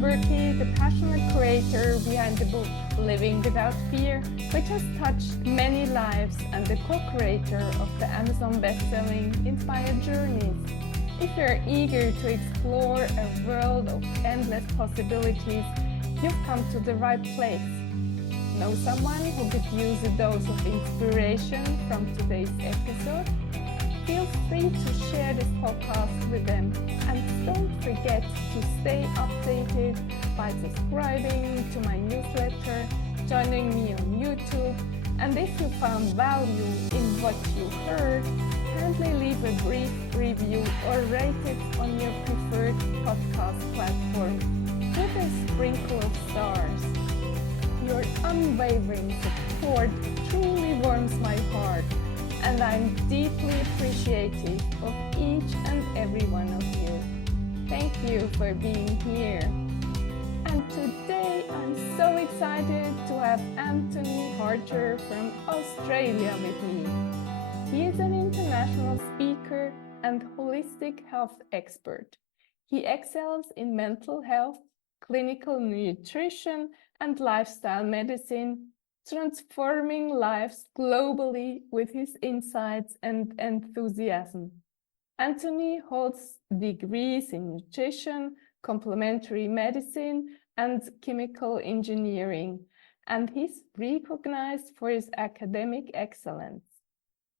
Buerki, the passionate creator behind the book Living Without Fear, which has touched many lives, and the co-creator of the Amazon best-selling Inspired Journeys. If you're eager to explore a world of endless possibilities, you've come to the right place. Know someone who could use a dose of inspiration from today's episode? Feel free to share this podcast with them, and don't forget to stay updated by subscribing to my newsletter, joining me on YouTube, and if you found value in what you heard, kindly leave a brief review or rate it on your preferred podcast platform with a sprinkle of stars. Your unwavering support truly warms my heart, and I'm deeply appreciative of each and every one of you. Thank you for being here. And today I'm so excited to have Anthony Hartcher from Australia with me. He is an international speaker and holistic health expert. He excels in mental health, clinical nutrition, and lifestyle medicine, transforming lives globally with his insights and enthusiasm. Anthony holds degrees in nutrition, complementary medicine, and chemical engineering, and he's recognized for his academic excellence.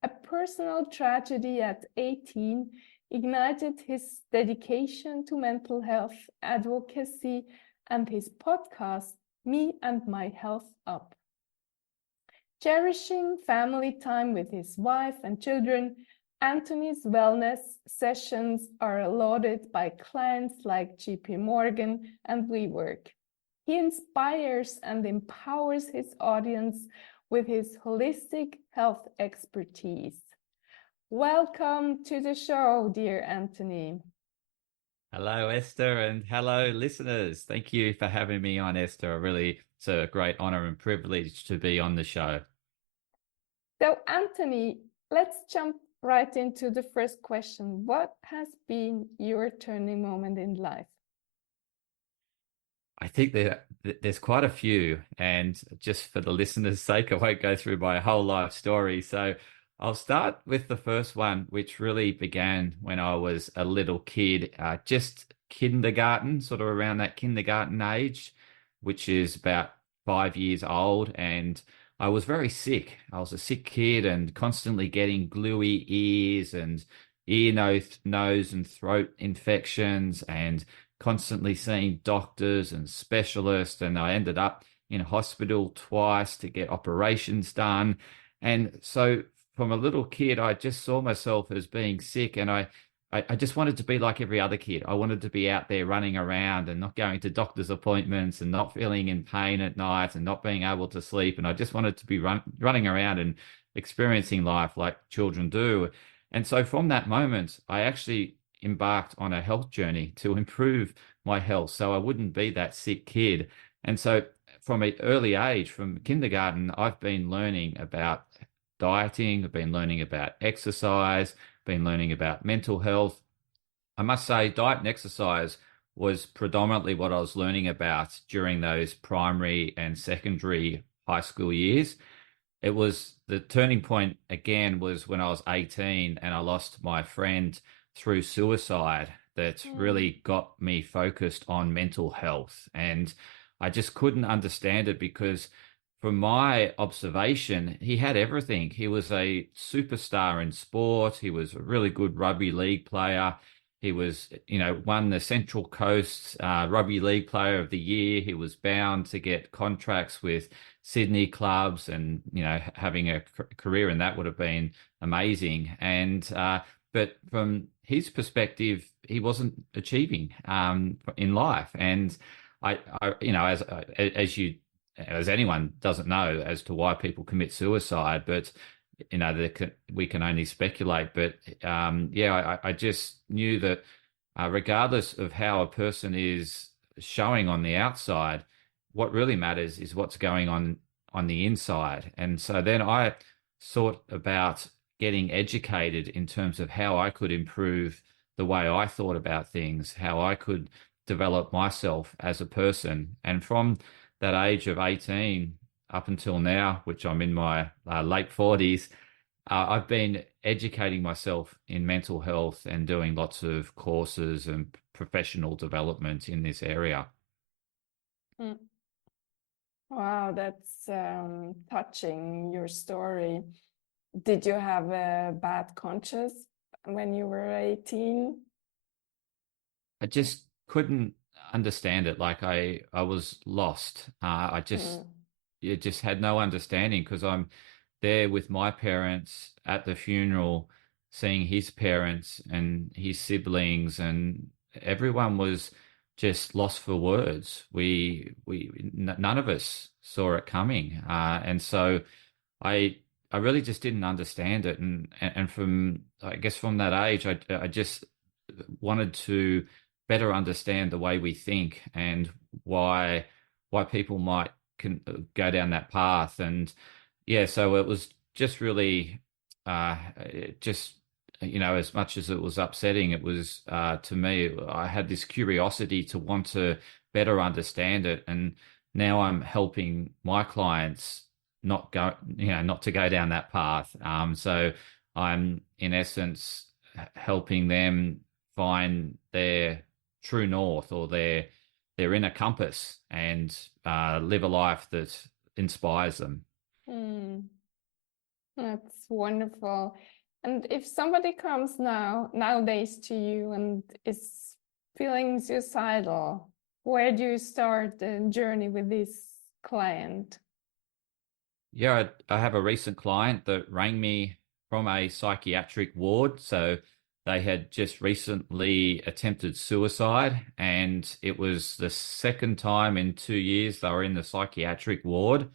A personal tragedy at 18 ignited his dedication to mental health advocacy and his podcast, Me and My Health Up. Cherishing family time with his wife and children, Anthony's wellness sessions are lauded by clients like JP Morgan and WeWork. He inspires and empowers his audience with his holistic health expertise. Welcome to the show, dear Anthony. Hello, Esther, and hello, listeners. Thank you for having me on, Esther. It's a great honor and privilege to be on the show. So, Anthony, let's jump right into the first question. What has been your turning moment in life? I think there's quite a few, and just for the listeners' sake, I won't go through my whole life story. So I'll start with the first one, which really began when I was a little kid, just kindergarten, sort of around that kindergarten age, which is about 5 years old. And I was very sick. I was a sick kid and constantly getting gluey ears and nose and throat infections, and constantly seeing doctors and specialists. And I ended up in hospital twice to get operations done. And so from a little kid, I just saw myself as being sick, and I just wanted to be like every other kid. I wanted to be out there running around and not going to doctor's appointments and not feeling in pain at night and not being able to sleep. And I just wanted to be running around and experiencing life like children do. And so from that moment, I actually embarked on a health journey to improve my health so I wouldn't be that sick kid. And so from an early age, from kindergarten, I've been learning about dieting, I've been learning about exercise, been learning about mental health. I must say, diet and exercise was predominantly what I was learning about during those primary and secondary high school years. It was the turning point again was when I was 18 and I lost my friend through suicide. That really got me focused on mental health. And I just couldn't understand it because from my observation, he had everything. He was a superstar in sport. He was a really good rugby league player. He was, won the Central Coast Rugby League Player of the Year. He was bound to get contracts with Sydney clubs, and, having a career in that would have been amazing. And, but from his perspective, he wasn't achieving in life. And as anyone doesn't know as to why people commit suicide, but we can only speculate. But I just knew that regardless of how a person is showing on the outside, what really matters is what's going on the inside. And so then I thought about getting educated in terms of how I could improve the way I thought about things, how I could develop myself as a person. And from that age of 18 up until now, which I'm in my late 40s, I've been educating myself in mental health and doing lots of courses and professional development in this area. Mm. Wow, that's touching, your story. Did you have a bad conscience when you were 18? I just couldn't understand it. Like I was lost. I just Mm. you just had no understanding because I'm there with my parents at the funeral, seeing his parents and his siblings, and everyone was just lost for words. None of us saw it coming, and so I I really just didn't understand it, and from I guess from that age, I just wanted to better understand the way we think and why people might go down that path. And yeah, so it was just really just as much as it was upsetting, it was to me, I had this curiosity to want to better understand it. And now I'm helping my clients not to go down that path. So I'm in essence helping them find their true north or their inner compass and live a life that inspires them. Mm. That's wonderful. And if somebody comes nowadays to you and is feeling suicidal, where do you start the journey with this client? Yeah, I have a recent client that rang me from a psychiatric ward. So they had just recently attempted suicide, and it was the second time in 2 years they were in the psychiatric ward.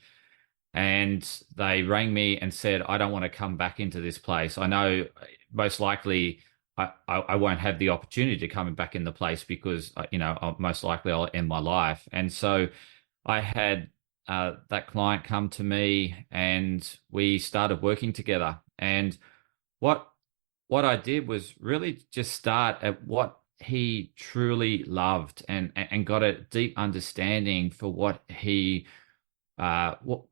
And they rang me and said, I don't want to come back into this place. I know most likely I won't have the opportunity to come back in the place because, most likely I'll end my life. And so I had that client come to me and we started working together. And what what I did was really just start at what he truly loved and got a deep understanding for what he what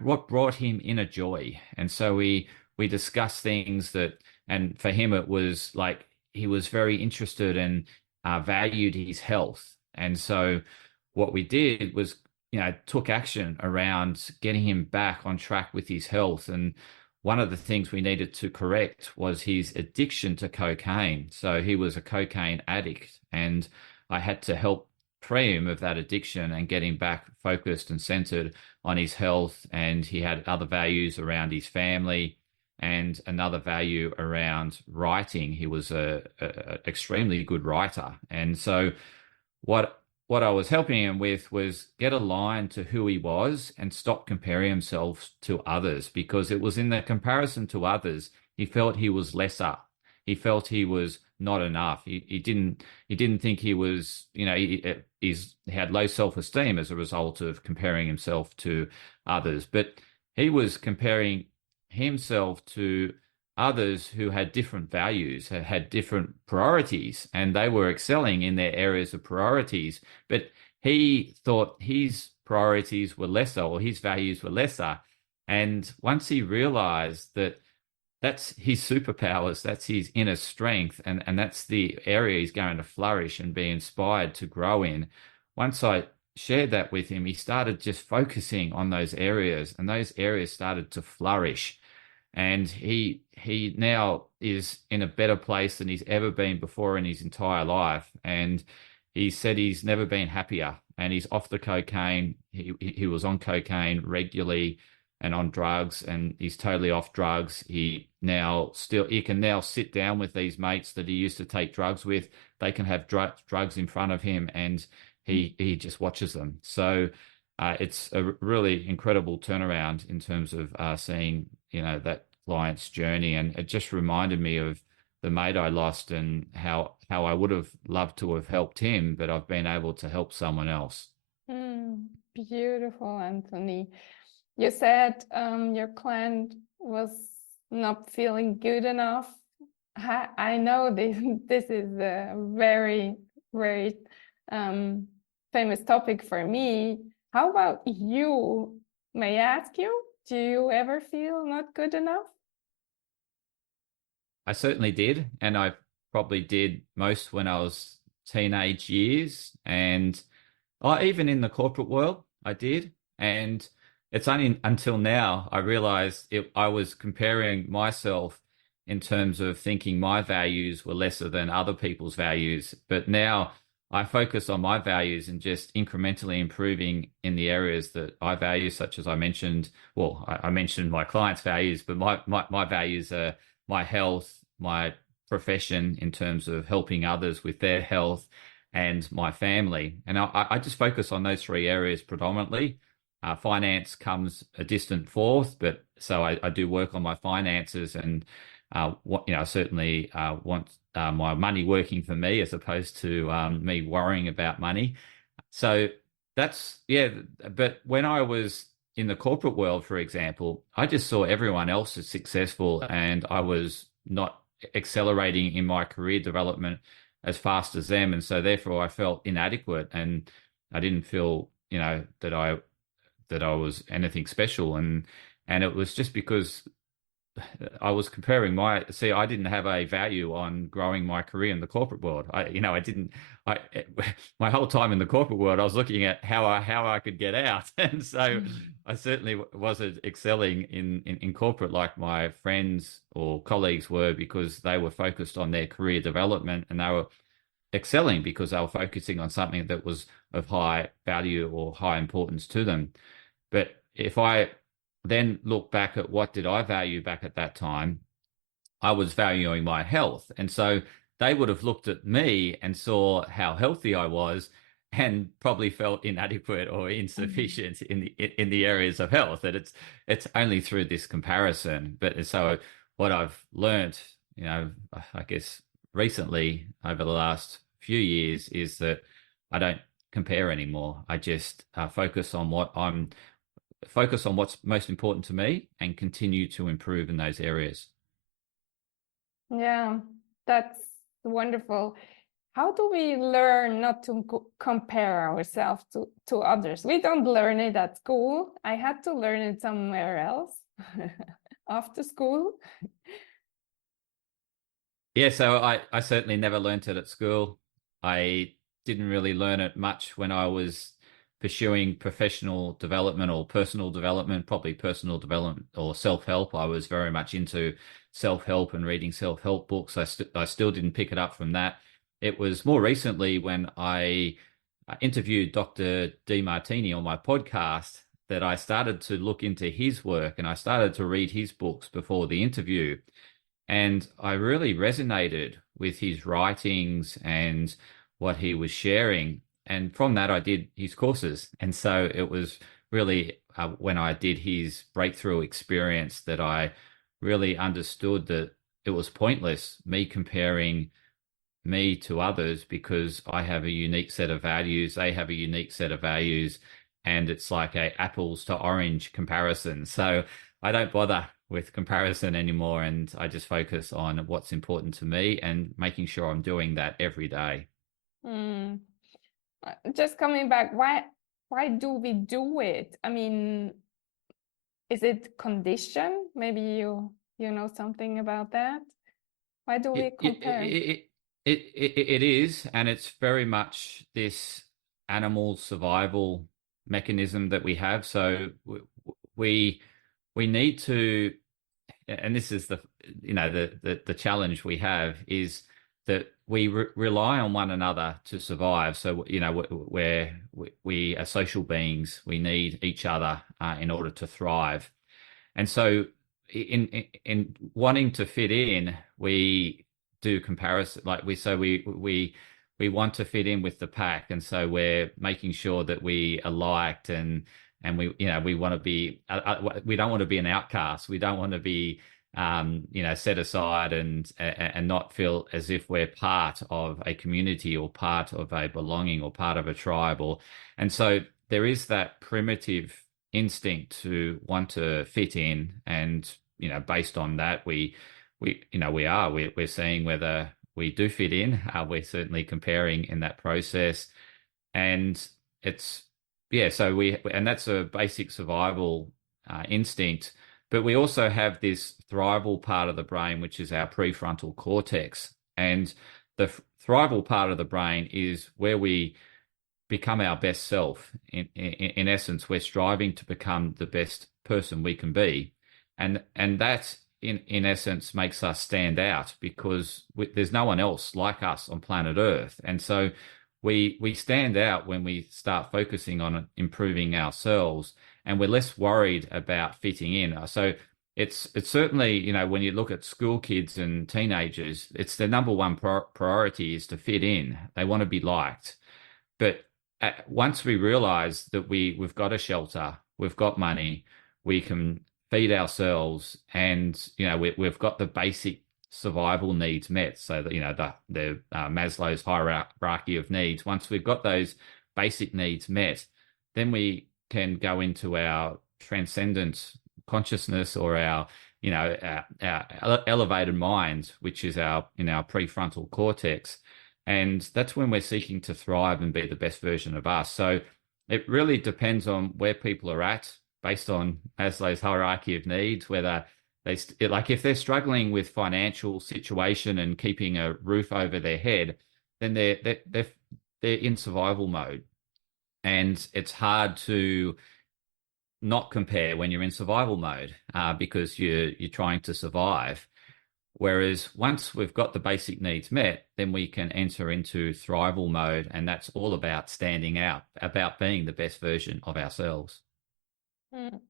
what brought him inner joy. And so we discussed things that, and for him it was like he was very interested and valued his health. And so what we did was took action around getting him back on track with his health. And one of the things we needed to correct was his addiction to cocaine. So he was a cocaine addict, and I had to help free him of that addiction and get him back focused and centered on his health. And he had other values around his family and another value around writing. He was a extremely good writer. And so what I was helping him with was get aligned to who he was and stop comparing himself to others, because it was in the comparison to others he felt he was lesser. He felt he was not enough. He didn't think he was, he had low self-esteem as a result of comparing himself to others. But he was comparing himself to others who had different values, had different priorities, and they were excelling in their areas of priorities. But he thought his priorities were lesser or his values were lesser. And once he realized that that's his superpowers, that's his inner strength, and that's the area he's going to flourish and be inspired to grow in. Once I shared that with him, he started just focusing on those areas, and those areas started to flourish. And he now is in a better place than he's ever been before in his entire life. And he said he's never been happier, and he's off the cocaine. He was on cocaine regularly and on drugs, and he's totally off drugs. He can now sit down with these mates that he used to take drugs with. They can have drugs in front of him, and he just watches them. So it's a really incredible turnaround in terms of seeing that client's journey. And it just reminded me of the mate I lost and how I would have loved to have helped him, but I've been able to help someone else. Beautiful, Anthony. You said your client was not feeling good enough. I know this is very, very um, famous topic for me. How about you? May I ask you, do you ever feel not good enough? I certainly did, and I probably did most when I was teenage years, and even in the corporate world, I did. And it's only until now I realized I was comparing myself in terms of thinking my values were lesser than other people's values. But now I focus on my values and just incrementally improving in the areas that I value, such as I mentioned. Well, I mentioned my clients' values, but my values are my health, my profession in terms of helping others with their health, and my family. And I just focus on those three areas predominantly. Finance comes a distant fourth, but so I do work on my finances, and I certainly want my money working for me as opposed to me worrying about money. So that's, yeah. But when I was in the corporate world, for example, I just saw everyone else as successful, and I was not accelerating in my career development as fast as them. And so therefore I felt inadequate, and I didn't feel, that I was anything special. And it was just because I was comparing I didn't have a value on growing my career in the corporate world. I didn't, I, my whole time in the corporate world, I was looking at how I could get out. And so I certainly wasn't excelling in corporate like my friends or colleagues were, because they were focused on their career development, and they were excelling because they were focusing on something that was of high value or high importance to them. But if I then look back at what did I value back at that time, I was valuing my health. And so they would have looked at me and saw how healthy I was, and probably felt inadequate or insufficient in the areas of health. That it's only through this comparison. But so what I've learned, I guess recently over the last few years, is that I don't compare anymore. I just focus on what's most important to me and continue to improve in those areas. Yeah, that's wonderful. How do we learn not to compare ourselves to others? We don't learn it at school. I had to learn it somewhere else after school. Yeah, so I certainly never learnt it at school. I didn't really learn it much when I was pursuing professional development or personal development, probably personal development or self-help. I was very much into self-help and reading self-help books. I still didn't pick it up from that. It was more recently when I interviewed Dr. Demartini on my podcast that I started to look into his work, and I started to read his books before the interview. And I really resonated with his writings and what he was sharing. And from that, I did his courses. And so it was really when I did his breakthrough experience that I really understood that it was pointless me comparing me to others, because I have a unique set of values. They have a unique set of values. And it's like a apples to orange comparison. So I don't bother with comparison anymore, and I just focus on what's important to me and making sure I'm doing that every day. Mm. Just coming back, why do we do it? I mean, is it condition? Maybe you know something about that. Why do we It it compare? it it is, and it's very much this animal survival mechanism that we have. So we we need to, and this is the challenge we have, is that we rely on one another to survive. So we are social beings. We need each other in order to thrive. And so in wanting to fit in, we do comparison, like we want to fit in with the pack, and so we're making sure that we are liked, and we want to be we don't want to be an outcast. We don't want to be set aside and not feel as if we're part of a community or part of a belonging or part of a tribe. And so there is that primitive instinct to want to fit in, and based on that, we're seeing whether we do fit in. We're certainly comparing in that process. And it's, yeah, so and that's a basic survival instinct. But we also have this thrival part of the brain, which is our prefrontal cortex. And the thrival part of the brain is where we become our best self. In essence, we're striving to become the best person we can be, and that in essence makes us stand out because there's no one else like us on planet Earth, and so we stand out when we start focusing on improving ourselves, and we're less worried about fitting in. So. It's certainly, when you look at school kids and teenagers, it's their number one priority is to fit in. They want to be liked. But once we realize that we've got a shelter, we've got money, we can feed ourselves, and we've got the basic survival needs met. So that the Maslow's hierarchy of needs. Once we've got those basic needs met, then we can go into our transcendent consciousness or our elevated mind, which is our prefrontal cortex. And that's when we're seeking to thrive and be the best version of us. So it really depends on where people are at based on Maslow's hierarchy of needs, whether like if they're struggling with financial situation and keeping a roof over their head, then they're in survival mode. And it's hard to not compare when you're in survival mode because you're trying to survive. Whereas once we've got the basic needs met, then we can enter into thrival mode, and that's all about standing out, about being the best version of ourselves. Mm.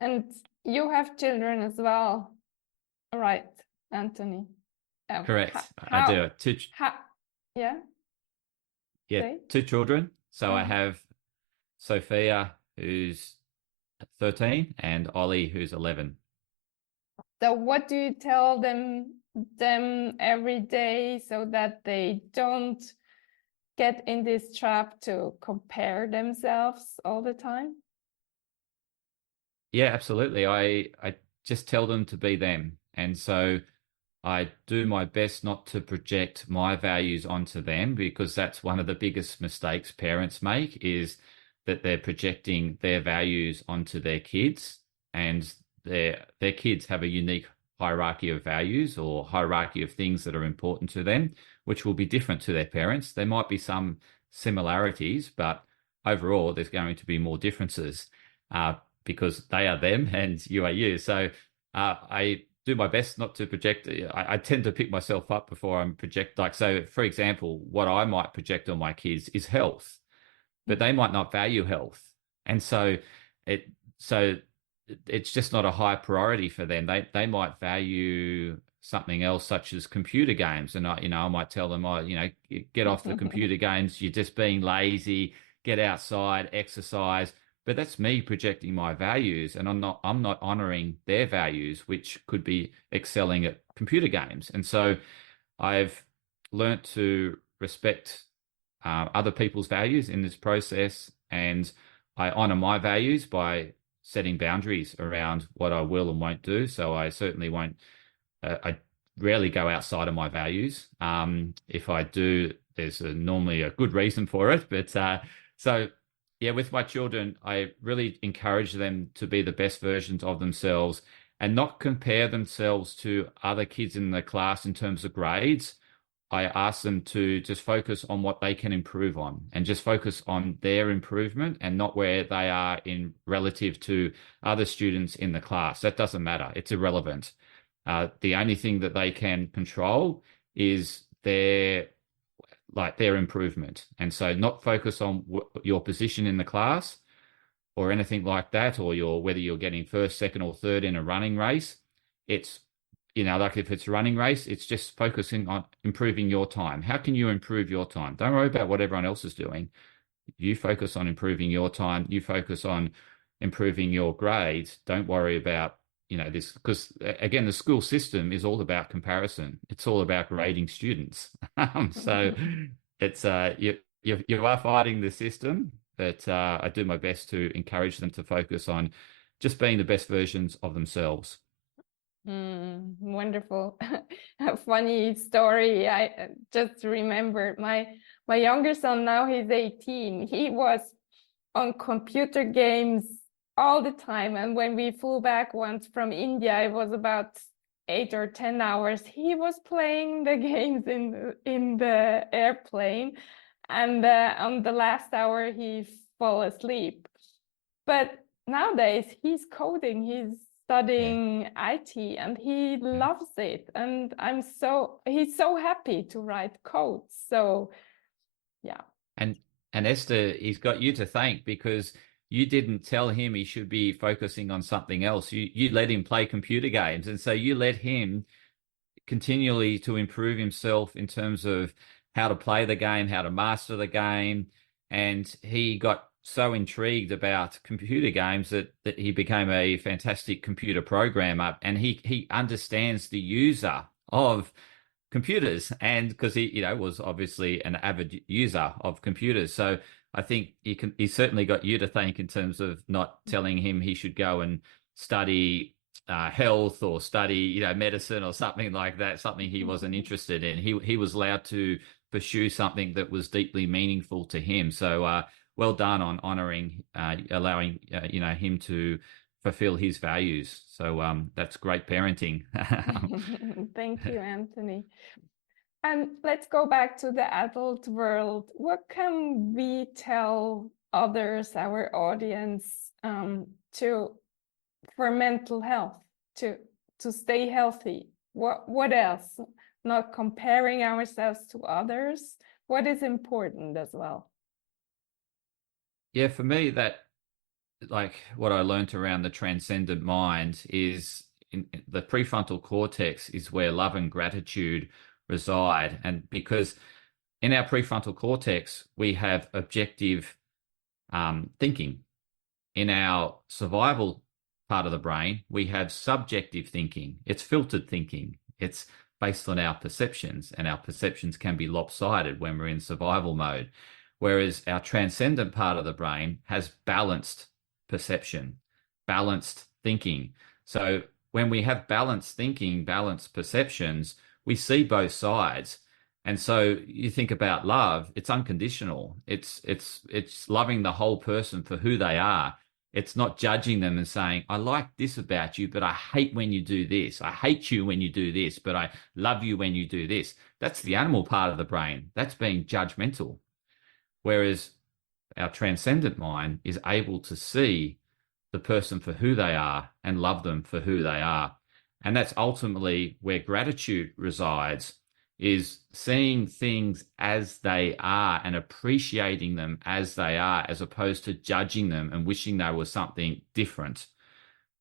And you have children as well, right, Anthony? Correct. I How, do. how, yeah, Yeah, say? two children. So I Uh-huh. have Sophia, who's 13, and Ollie, who's 11. So what do you tell them every day so that they don't get in this trap to compare themselves all the time? Yeah, absolutely. I just tell them to be them. And so I do my best not to project my values onto them because that's one of the biggest mistakes parents make is that they're projecting their values onto their kids, and their kids have a unique hierarchy of values or hierarchy of things that are important to them, which will be different to their parents. There might be some similarities, but overall there's going to be more differences because they are them and you are you. So I do my best not to project. I tend to pick myself up before I'm project. Like, so for example, what I might project on my kids is health, but they might not value health. And it, so it's just not a high priority for them. They might value something else such as computer games. And I might tell them, oh, get off the computer games. You're just being lazy, get outside, exercise. But that's me projecting my values, and I'm not honoring their values, which could be excelling at computer games. And so I've learnt to respect other people's values in this process, and I honor my values by setting boundaries around what I will and won't do. So I certainly won't. I rarely go outside of my values. If I do, there's normally a good reason for it. But so yeah, with my children, I really encourage them to be the best versions of themselves and not compare themselves to other kids in the class in terms of grades. I ask them to just focus on what they can improve on and just focus on their improvement and not where they are in relative to other students in the class. That doesn't matter. It's irrelevant. The only thing that they can control is their improvement. And so not focus on your position in the class or anything like that, or whether you're getting first, second, or third in a running race. It's, like if it's a running race, it's just focusing on improving your time. How can you improve your time? Don't worry about what everyone else is doing. You focus on improving your time. You focus on improving your grades. Don't worry about, this, because again, the school system is all about comparison. It's all about grading students. So it's you are fighting the system, but I do my best to encourage them to focus on just being the best versions of themselves. Wonderful. A funny story. I just remembered my My younger son, now he's 18. He was on computer games all the time. And when we flew back once from India, it was about 8 or 10 hours. He was playing the games in the airplane, and on the last hour he fell asleep. But nowadays he's coding, he's Yeah. studying IT, and he loves it. And he's so happy to write code. So yeah. And Esther, he's got you to thank because you didn't tell him he should be focusing on something else. You let him play computer games, and so you let him continually to improve himself in terms of how to play the game, how to master the game, and he got so intrigued about computer games that he became a fantastic computer programmer, and he understands the user of computers, and because he was obviously an avid user of computers. So I think he certainly got you to thank in terms of not telling him he should go and study health or study medicine or something like that, something he wasn't interested in. He was allowed to pursue something that was deeply meaningful to him. So well done on honoring allowing him to fulfill his values. So that's great parenting. Thank you, Anthony. And let's go back to the adult world. What can we tell others, our audience, for mental health, to stay healthy? What else? Not comparing ourselves to others. What is important as well? Yeah, for me, that like what I learned around the transcendent mind is the prefrontal cortex is where love and gratitude reside. And because in our prefrontal cortex, we have objective thinking. In our survival part of the brain, we have subjective thinking. It's filtered thinking. It's based on our perceptions, and our perceptions can be lopsided when we're in survival mode. Whereas our transcendent part of the brain has balanced perception, balanced thinking. So when we have balanced thinking, balanced perceptions, we see both sides. And so you think about love, it's unconditional. It's loving the whole person for who they are. It's not judging them and saying, I like this about you, but I hate when you do this. I hate you when you do this, but I love you when you do this. That's the animal part of the brain. That's being judgmental. Whereas our transcendent mind is able to see the person for who they are and love them for who they are. And that's ultimately where gratitude resides, is seeing things as they are and appreciating them as they are, as opposed to judging them and wishing they were something different.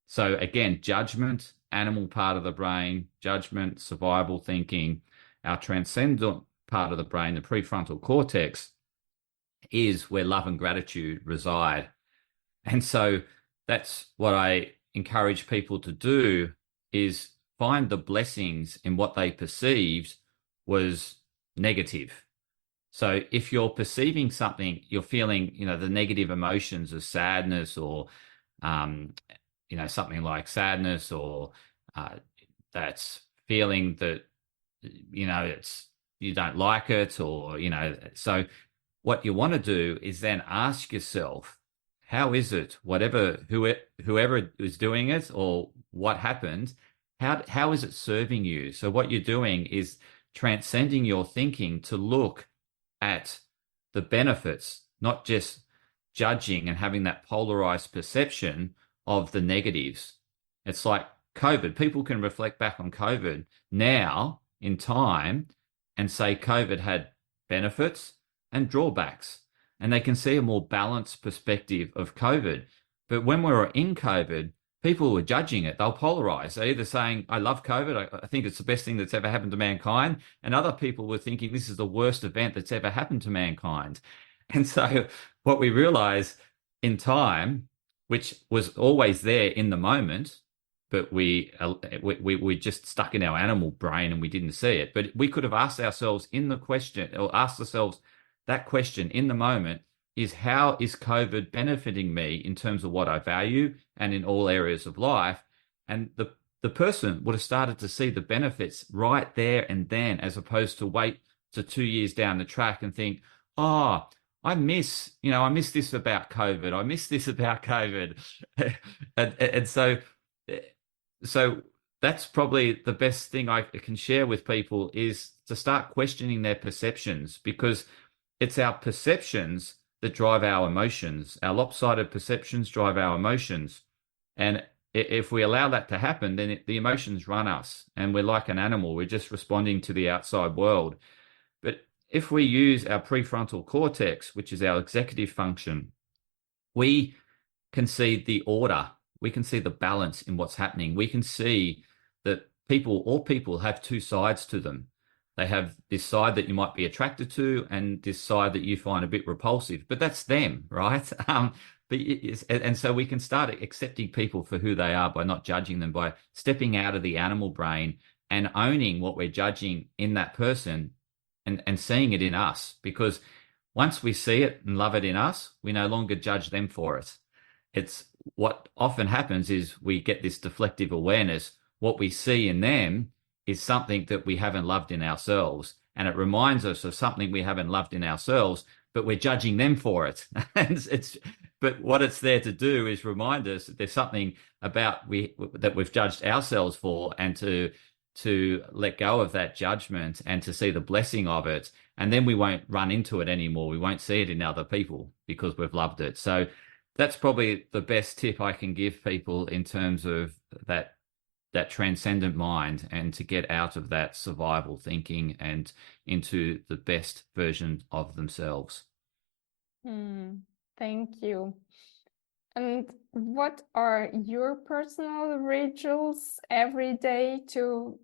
So again, judgment, animal part of the brain, judgment, survival thinking. Our transcendent part of the brain, the prefrontal cortex, is where love and gratitude reside. And so that's what I encourage people to do, is find the blessings in what they perceived was negative. So if you're perceiving something, you're feeling, the negative emotions of sadness or, something like sadness, or that's feeling that, it's, you don't like it, or, so what you want to do is then ask yourself, how is it, whoever is doing it or what happened, how is it serving you? So what you're doing is transcending your thinking to look at the benefits, not just judging and having that polarized perception of the negatives. It's like COVID. People can reflect back on COVID now in time and say COVID had benefits and drawbacks, and they can see a more balanced perspective of COVID. But when we were in COVID, people were judging it. They'll polarize. They're either saying, I love COVID, I think it's the best thing that's ever happened to mankind. And other people were thinking this is the worst event that's ever happened to mankind. And so what we realize in time, which was always there in the moment, but we just stuck in our animal brain and we didn't see it. But we could have asked ourselves that question in the moment, is how is COVID benefiting me in terms of what I value and in all areas of life? And the person would have started to see the benefits right there and then, as opposed to wait to 2 years down the track and think, oh, I miss this about COVID. I miss this about COVID. And so that's probably the best thing I can share with people is to start questioning their perceptions, because it's our perceptions that drive our emotions. Our lopsided perceptions drive our emotions. And if we allow that to happen, then the emotions run us and we're like an animal. We're just responding to the outside world. But if we use our prefrontal cortex, which is our executive function, we can see the order. We can see the balance in what's happening. We can see that all people have two sides to them. They have this side that you might be attracted to and this side that you find a bit repulsive, but that's them, right? And so we can start accepting people for who they are by not judging them, by stepping out of the animal brain and owning what we're judging in that person and seeing it in us. Because once we see it and love it in us, we no longer judge them for it. It's what often happens is we get this deflective awareness. What we see in them is something that we haven't loved in ourselves. And it reminds us of something we haven't loved in ourselves, but we're judging them for it. But what it's there to do is remind us that there's something that we've judged ourselves for, and to let go of that judgment and to see the blessing of it. And then we won't run into it anymore. We won't see it in other people because we've loved it. So that's probably the best tip I can give people in terms of that transcendent mind, and to get out of that survival thinking and into the best version of themselves. Thank you. And what are your personal rituals every day to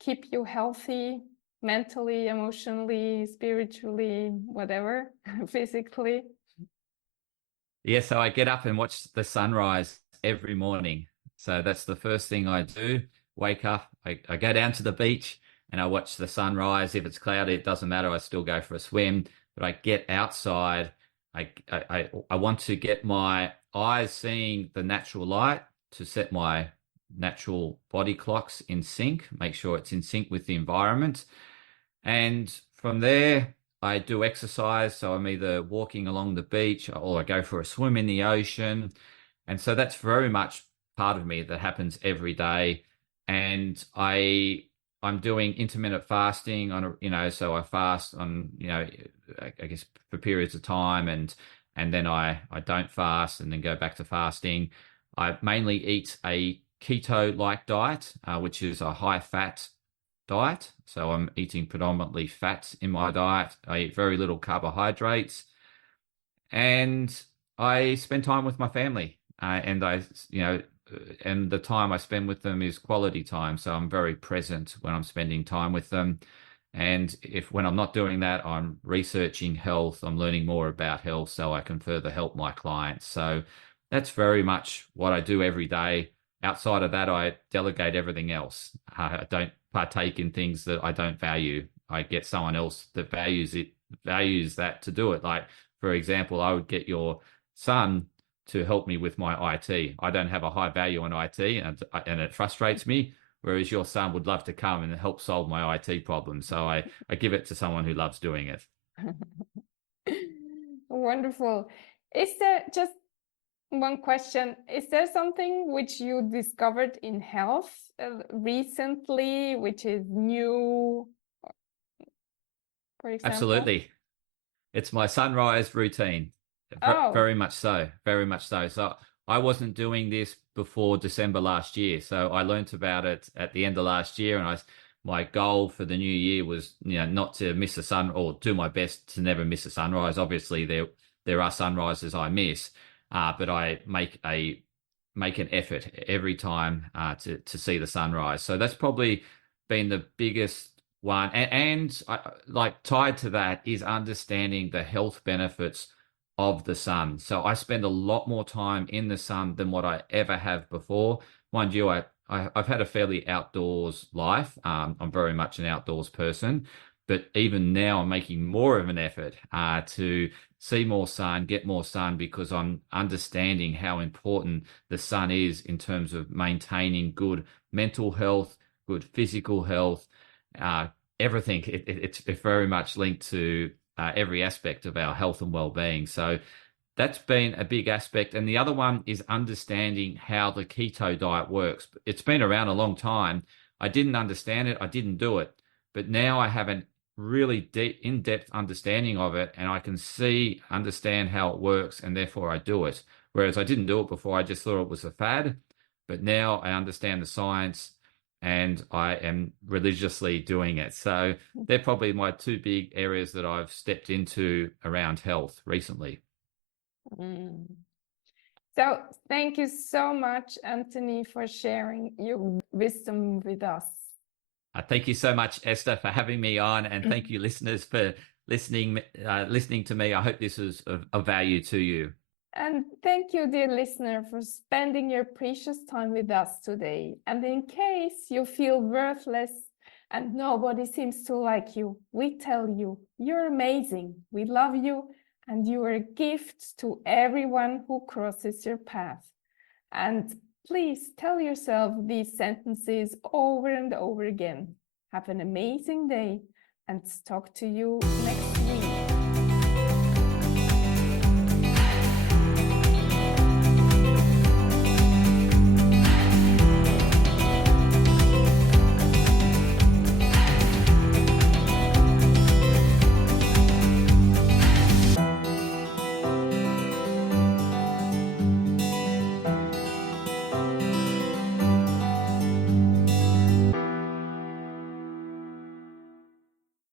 keep you healthy, mentally, emotionally, spiritually, whatever, physically? Yeah, so I get up and watch the sunrise every morning. So that's the first thing I do. Wake up, I go down to the beach and I watch the sunrise. If it's cloudy, it doesn't matter. I still go for a swim, but I get outside. I want to get my eyes seeing the natural light to set my natural body clocks in sync, make sure it's in sync with the environment. And from there, I do exercise. So I'm either walking along the beach or I go for a swim in the ocean. And so that's very much part of me that happens every day. And I'm doing intermittent fasting so I fast on, I guess for periods of time, and then I don't fast and then go back to fasting. I mainly eat a keto-like diet, which is a high fat diet. So I'm eating predominantly fats in my diet. I eat very little carbohydrates, and I spend time with my family. And the time I spend with them is quality time. So I'm very present when I'm spending time with them. And when I'm not doing that, I'm researching health. I'm learning more about health so I can further help my clients. So that's very much what I do every day. Outside of that, I delegate everything else. I don't partake in things that I don't value. I get someone else that values that to do it. Like, for example, I would get your son to help me with my IT. I don't have a high value on IT, and it frustrates me. Whereas your son would love to come and help solve my IT problem. So I give it to someone who loves doing it. Wonderful. Is there just one question? Is there something which you discovered in health recently, which is new, for example? Absolutely. It's my sunrise routine. Oh, Very much so. Very much so. So I wasn't doing this before December last year. So I learnt about it at the end of last year, and my goal for the new year was, not to miss a sun, or do my best to never miss a sunrise. Obviously, there are sunrises I miss, but I make an effort every time to see the sunrise. So that's probably been the biggest one. And like tied to that is understanding the health benefits of the sun. So I spend a lot more time in the sun than what I ever have before. Mind you, I've had a fairly outdoors life. I'm very much an outdoors person, but even now I'm making more of an effort to see more sun, get more sun, because I'm understanding how important the sun is in terms of maintaining good mental health, good physical health, everything. It's very much linked to every aspect of our health and well-being. So that's been a big aspect. And the other one is understanding how the keto diet works. It's been around a long time. I didn't understand it. I didn't do it. But now I have a really deep, in-depth understanding of it, and I can understand how it works, and therefore I do it. Whereas I didn't do it before. I just thought it was a fad. But now I understand the science, and I am religiously doing it. So they're probably my two big areas that I've stepped into around health recently. Mm. So thank you so much, Anthony, for sharing your wisdom with us. Thank you so much, Esther, for having me on, and thank you, listeners, for listening to me. I hope this is of value to you. And thank you, dear listener, for spending your precious time with us today. And in case you feel worthless and nobody seems to like you, we tell you, you're amazing. We love you, and you are a gift to everyone who crosses your path. And please tell yourself these sentences over and over again. Have an amazing day, and talk to you next